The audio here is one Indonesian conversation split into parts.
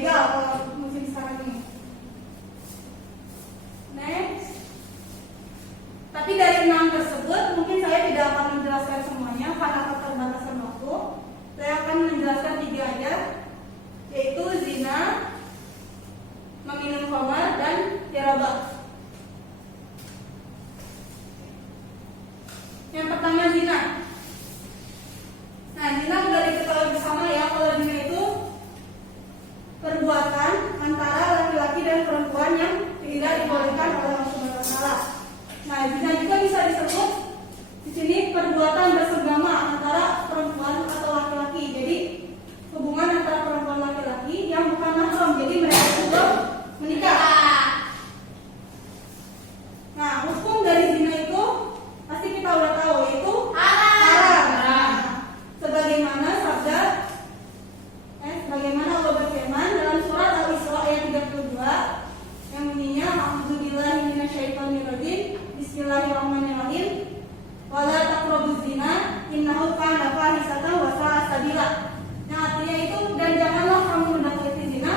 begal kalau musim sekarang ini. Next. Tapi dari 6 tersebut mungkin saya tidak akan menjelaskan semuanya karena keterbatasan waktu. Saya akan menjelaskan 3 aja, yaitu zina, meminum khamar, dan hirabah. Yang pertama zina. Nah, zina sudah diketahui bersama ya, kalau zina itu perbuatan antara laki-laki dan perempuan yang tidak dibolehkan oleh Allah Subhanahu wa taala. Nah, zina juga bisa disebut di sini perbuatan bersenggama antara perempuan atau laki-laki. Jadi hubungan antara perempuan laki-laki yang bukan mahram. Jadi mereka belum menikah. Nah, hukum dari zina itu pasti kita udah tahu, yaitu haram. Nah, sebagaimana sabda sebagaimana Allah berfirman dalam surat Al-Isra ayat 32 yang bunyinya a'udzubillahi minasyaitonirrajim bismillahirrahmanirrahim wala taqrabuz zina innahu kana fahisatan wa sa'a sabila. Nah, artinya itu dan janganlah kamu mendekati zina,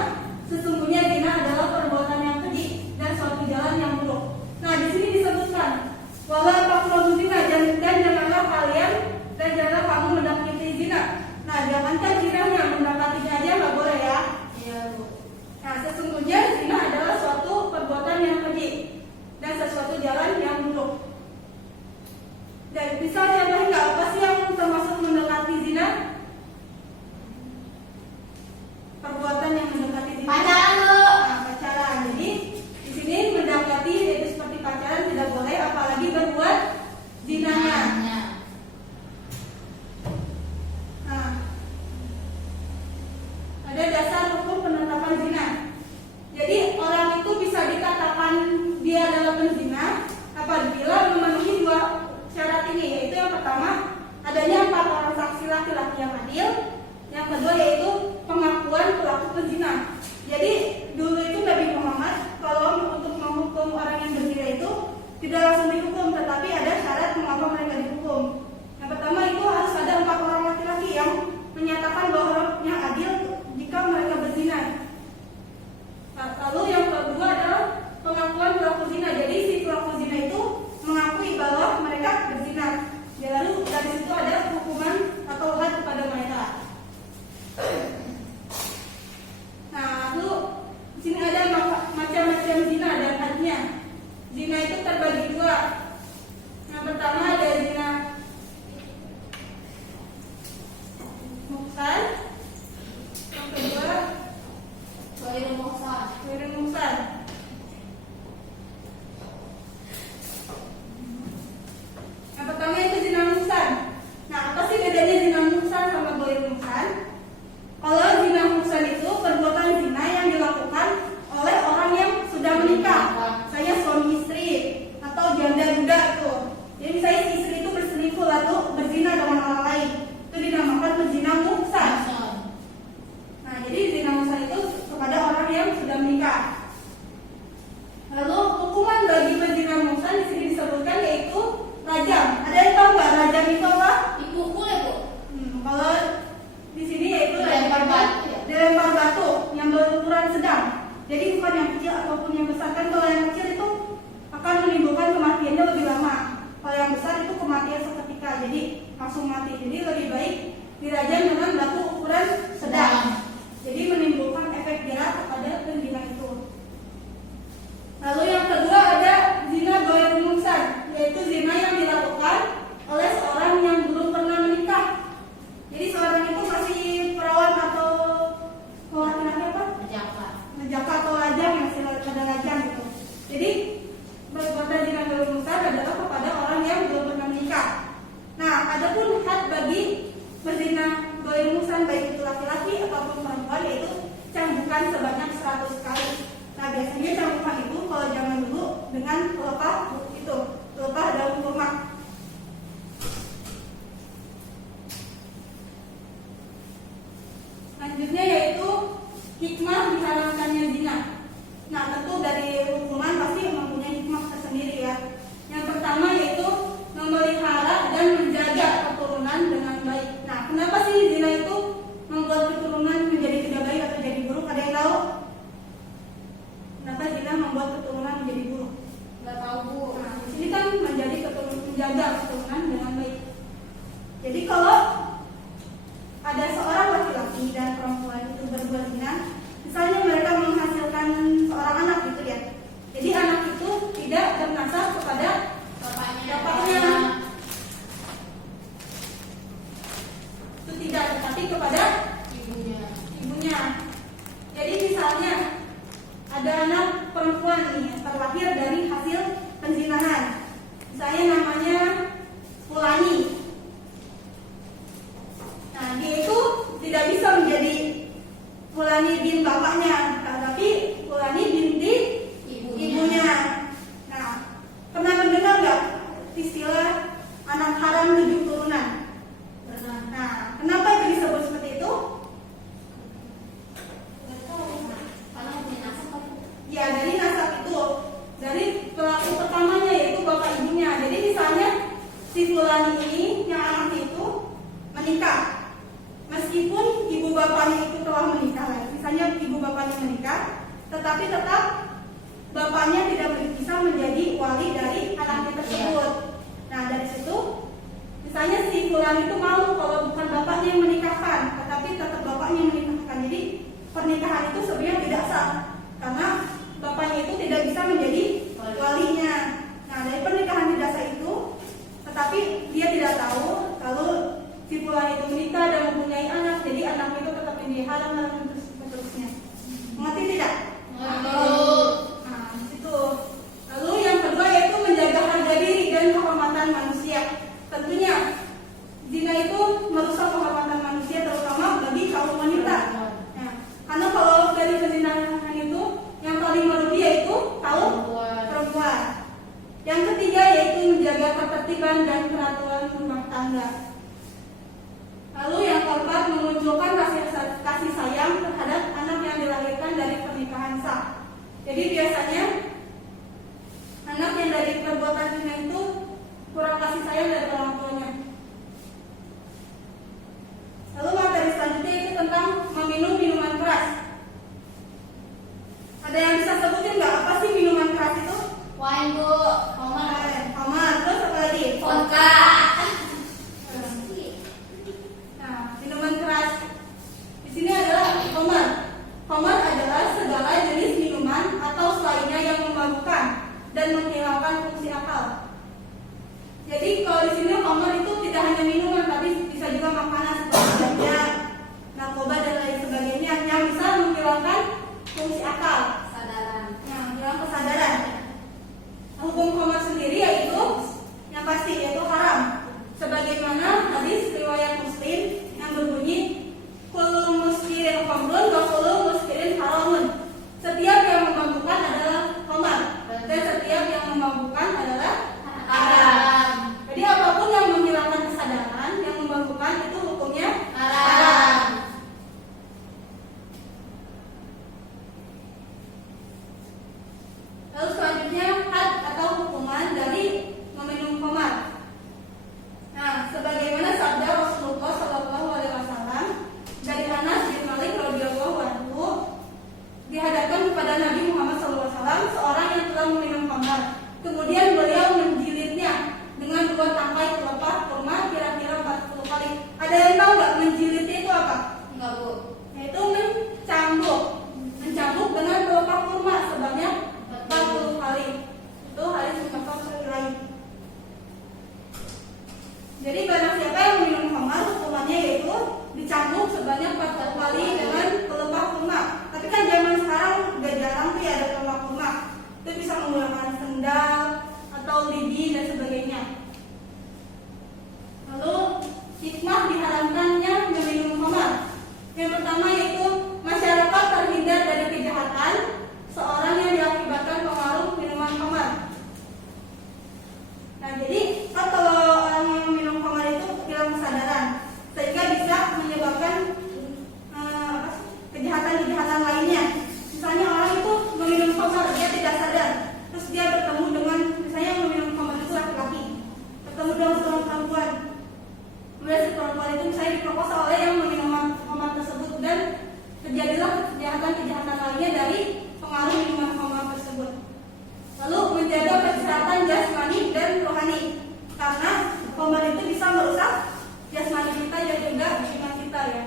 sesungguhnya zina adalah perbuatan yang keji dan suatu jalan yang buruk. Nah, di sini disebutkan wala taqrabuz zina dan janganlah kalian dan janganlah kamu mendekati zina. Nah, jangankan zinanya, mendekatinya aja nggak boleh ya. Iya, Bu. Nah, sesungguhnya zina adalah suatu perbuatan yang keji dan sesuatu jalan yang buruk. Dan bisa contohin nggak apa sih yang termasuk mendekati zina? Perbuatan yang mendekati zina. Pacaran, Bu. Nah, pacaran. Jadi di sini mendekati itu seperti pacaran tidak boleh, apalagi berbuat zinanya. Nah, ada dasar hukum penetapan zina. Jadi orang itu bisa dikatakan dia adalah penzina apabila memenuhi 2 syarat ini, yaitu yang pertama adanya 4 orang saksi laki-laki yang adil, yang kedua yaitu pengakuan pelaku penzina. Jadi dulu itu Nabi Muhammad kalau untuk menghukum orang yang berzina itu tidak langsung dihukum, tetapi ada syarat mengapa mereka dihukum. Yang pertama itu harus ada 4 orang laki-laki yang menyatakan bahwa yang adil jika mereka berzina. Lalu yang kedua adalah pengakuan pelaku zina. Jadi si pelaku zina itu mengakui bahwa mereka berzina. Lalu dari situ ada hukuman atau had kepada mereka. Nah, lalu di sini ada macam-macam zina dan hadnya. Zina itu terbagi 2. Yang pertama ada zina menjaga keturunan dengan baik. Jadi kalau ada seorang laki-laki dan perempuan itu berbuat zina, misalnya mereka menghasilkan seorang anak gitu ya. Jadi anak itu tidak bernasab kepada bapaknya. Itu tidak, tetapi kepada ibunya. Jadi misalnya ada anak perempuan nih yang terlahir dari hasil penzinahan. Misalnya namanya Fulani. Nah, dia itu tidak bisa menjadi Fulani bin bapaknya, tetapi Fulani binti ibunya. Nah, pernah mendengar nggak istilah anak haram 7 turunan? Pernah. Nah, kenapa itu disebut seperti itu? Ya, dari nasab itu, dari pelaku pertamanya yaitu bapak ibunya. Jadi misalnya si Fulani ini yang anaknya itu menikah, meskipun ibu bapaknya itu telah menikah, misalnya ibu bapaknya menikah, tetapi tetap bapaknya tidak bisa menjadi wali dari anaknya tersebut. Nah, dari situ misalnya si Fulani itu mau kalau bukan bapaknya yang menikahkan, tetapi tetap bapaknya yang menikahkan. Jadi pernikahan itu sebenarnya tidak sah karena bapaknya itu tidak bisa menjadi walinya. Nah, dari pernikahan tidak sah itu, tetapi dia tidak tahu kalau si Fulani itu menikah dan mempunyai anak, jadi anak itu tetap diharam dan seterusnya. Mengerti tidak? Nah, itu. Lalu yang kedua yaitu menjaga harga diri dan kehormatan manusia. Tentunya zina itu merusak kehormatan manusia terutama bagi kaum wanita. Nah, karena kalau dari penzinahan itu yang paling merugi yaitu kaum perempuan. Yang ketiga yaitu menjaga ketertiban dan peraturan rumah tangga. Lalu yang keempat menunjukkan kasih sayang terhadap anak yang dilahirkan dari pernikahan sah. Jadi biasanya anak yang dari perbuatan zina itu kurang kasih sayang dari orang tuanya. Lalu materi selanjutnya itu tentang meminum minuman keras. Ada yang bisa sebutin nggak apa sih minuman keras itu? Wine, Bu. Homer. Terus apa lagi? Vodka. Nah, minuman keras di sini adalah homer. Homer adalah segala jenis minuman atau selainnya yang memabukkan dan menghilangkan fungsi akal. Jadi kalau di sini homer itu tidak hanya minuman, tapi bisa juga makanan seperti ganja, narkoba dan lain sebagainya yang bisa menghilangkan fungsi akal. Yang hilang kesadaran. Hukum homer sendiri yaitu yang pasti yaitu haram. Sebagaimana hadis riwayat Muslim yang berbunyi kullu muskirin khamrun wa kullu muskirin haramun. Setiap yang memabukkan adalah homer dan setiap yang memabukkan adalah haram. Jadi apapun yang menghilangkan kesadaran, yang memabukkan itu hukumnya haram. Lalu selanjutnya had atau hukuman dari meminum khamar. Nah, sebagaimana sabda Rasulullah SAW dari Anas bin Malik radhiyallahu anhu dihadapkan kepada Nabi Muhammad SAW seorang yang telah meminum khamar. Kemudian beliau menjilidnya dengan 2 tangkai pelepah kurma kira-kira 40 kali. Ada yang tahu nggak menjilid itu apa? Enggak, Bu. Yaitu mencambuk dengan pelepah kurma sebanyak 40 kali. Itu hadis muttafaq alaih. Jadi barang siapa yang minum khamar hukumannya yaitu dicambuk sebanyak 40 kali dengan pelepah kurma. Tapi kan zaman sekarang udah jarang tuh ya ada pelepah kurma. Itu bisa menggunakan sendal atau lidi dan sebagainya. Lalu hikmah diharamkannya meminum khamar. Yang pertama yaitu masyarakat terhindar dari kejahatan seorang yang diakibatkan pengaruh minuman khamar. Nah, jadi kalau orang yang minum khamar itu hilang kesadaran, sehingga bisa menyebabkan kejahatan-kejahatan lainnya. Misalnya orang itu meminum khamar, dia tidak sadar, terus dia bertemu dengan misalnya yang meminum khamar itu laki-laki, bertemu dengan seorang perempuan. Kemudian si perempuan itu misalnya diperkosa oleh yang meminum khamar tersebut dan merusak jasmani kita dan juga iman kita ya.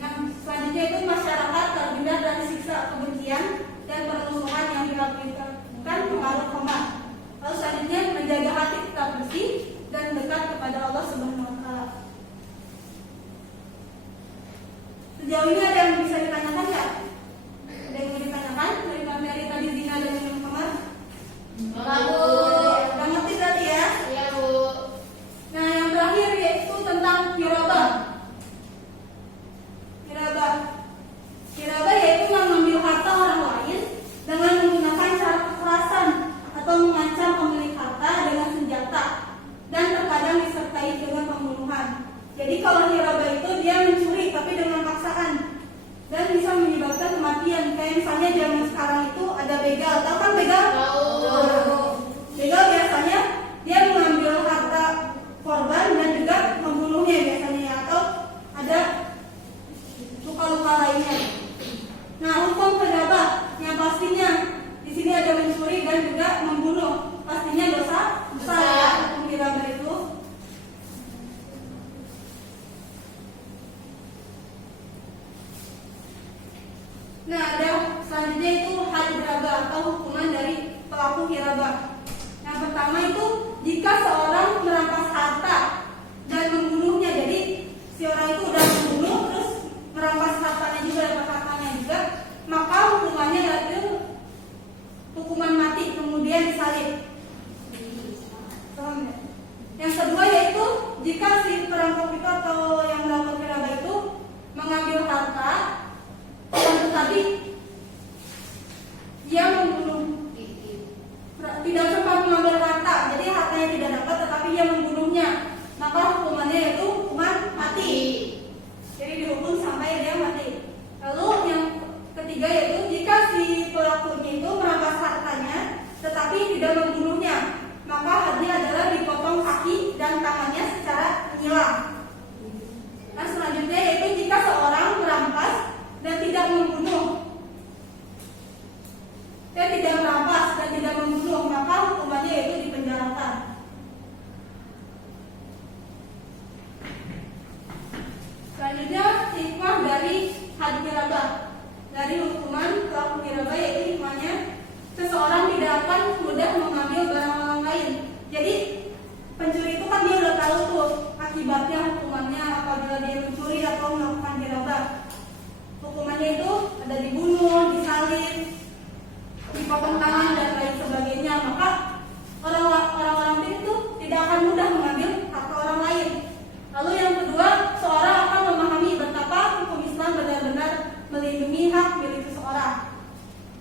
Yang selanjutnya itu masyarakat terhindar dari siksa kebencian dan permusuhan yang dilakukan pengaruh khamar. Lalu selanjutnya menjaga hati tetap bersih dan dekat kepada Allah Subhanahu wa taala. Sejauh ini ada yang bisa ditanyakan ya? Ada yang mau ditanyakan dari tadi zina dan minum khamar? Lalu Udah ngerti berarti ya? ya Bu. Nah, yang terakhir yaitu tentang hirabah. Hirabah yaitu mengambil harta orang lain dengan menggunakan cara kekerasan atau mengancam pemilik harta dengan senjata dan terkadang disertai dengan pembunuhan. Jadi kalau hirabah itu dia mencuri tapi dengan paksaan dan bisa menyebabkan kematian. Kayak misalnya zaman sekarang itu ada begal, tahu kan begal? Tahu. Begal biasanya dia mengambil harta korban dan juga membunuhnya biasanya, atau ada luka-luka lainnya. Nah, hukum hirabah yang pastinya di sini ada mencuri dan juga membunuh, pastinya dosa besar ya hukum hirabah itu. Nah, ada selanjutnya itu had hirabah atau hukuman dari pelaku hirabah. Yang pertama itu jika seorang merampas harta dan membunuhnya, jadi si orang itu udah membunuh terus merampas hartanya juga, dapat hartanya juga, maka hukumannya yaitu hukuman mati kemudian disalib. Yang kedua yaitu jika si perampok itu atau yang melakukan hirabah itu mengambil harta tetapi dia membunuh, tidak sempat mengambil harta, jadi hartanya tidak dapat tetapi dia membunuhnya, maka hukumannya yaitu hukuman mati. Jadi dihukum sampai dia mati. Lalu yang ketiga yaitu jika si pelakunya itu merampas hartanya tetapi tidak membunuhnya, maka hadnya adalah dipotong kaki dan tangannya secara menyilang. Nah, selanjutnya yaitu jika seorang merampas dan tidak membunuh, dia tidak merampas dan tidak membunuh, maka hukumannya yaitu dipenjarakan. Selanjutnya hikmah dari had hirabah, dari hukuman pelaku hirabah yaitu hikmahnya seseorang tidak akan mudah mengambil barang orang lain. Jadi pencuri itu kan dia udah tahu tuh akibatnya, hukumannya apabila dia mencuri atau melakukan hirabah. Hukumannya itu ada dibunuh, disalib, dipotong tangan dan lain sebagainya. Maka orang-orang itu tidak akan mudah mengambil harta orang lain. Lalu yang kedua, seorang akan memahami betapa hukum Islam benar-benar melindungi hak milik seseorang.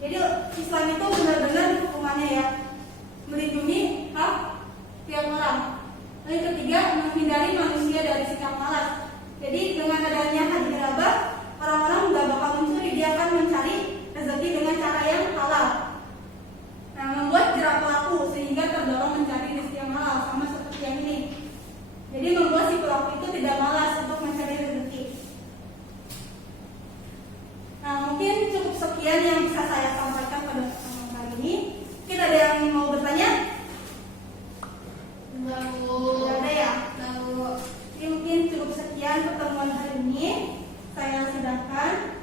Jadi Islam itu benar-benar hukumannya ya melindungi hak tiap orang. Lalu yang ketiga, menghindari manusia dari sikap malas. Jadi dengan adanya had hirabah, orang-orang nggak bakal mencuri, dia akan mencari rezeki dengan cara yang halal. Nah, membuat jerak pelaku sehingga terdorong mencari rezeki yang halal, sama seperti yang ini. Jadi membuat si pelaku itu tidak malas untuk mencari rezeki. Nah, mungkin cukup sekian yang bisa saya sampaikan pada kesempatan kali ini. Mungkin ada yang mau bertanya? Tidak ada ya? Jadi mungkin cukup sekian pertemuan hari ini. Saya sidangkan.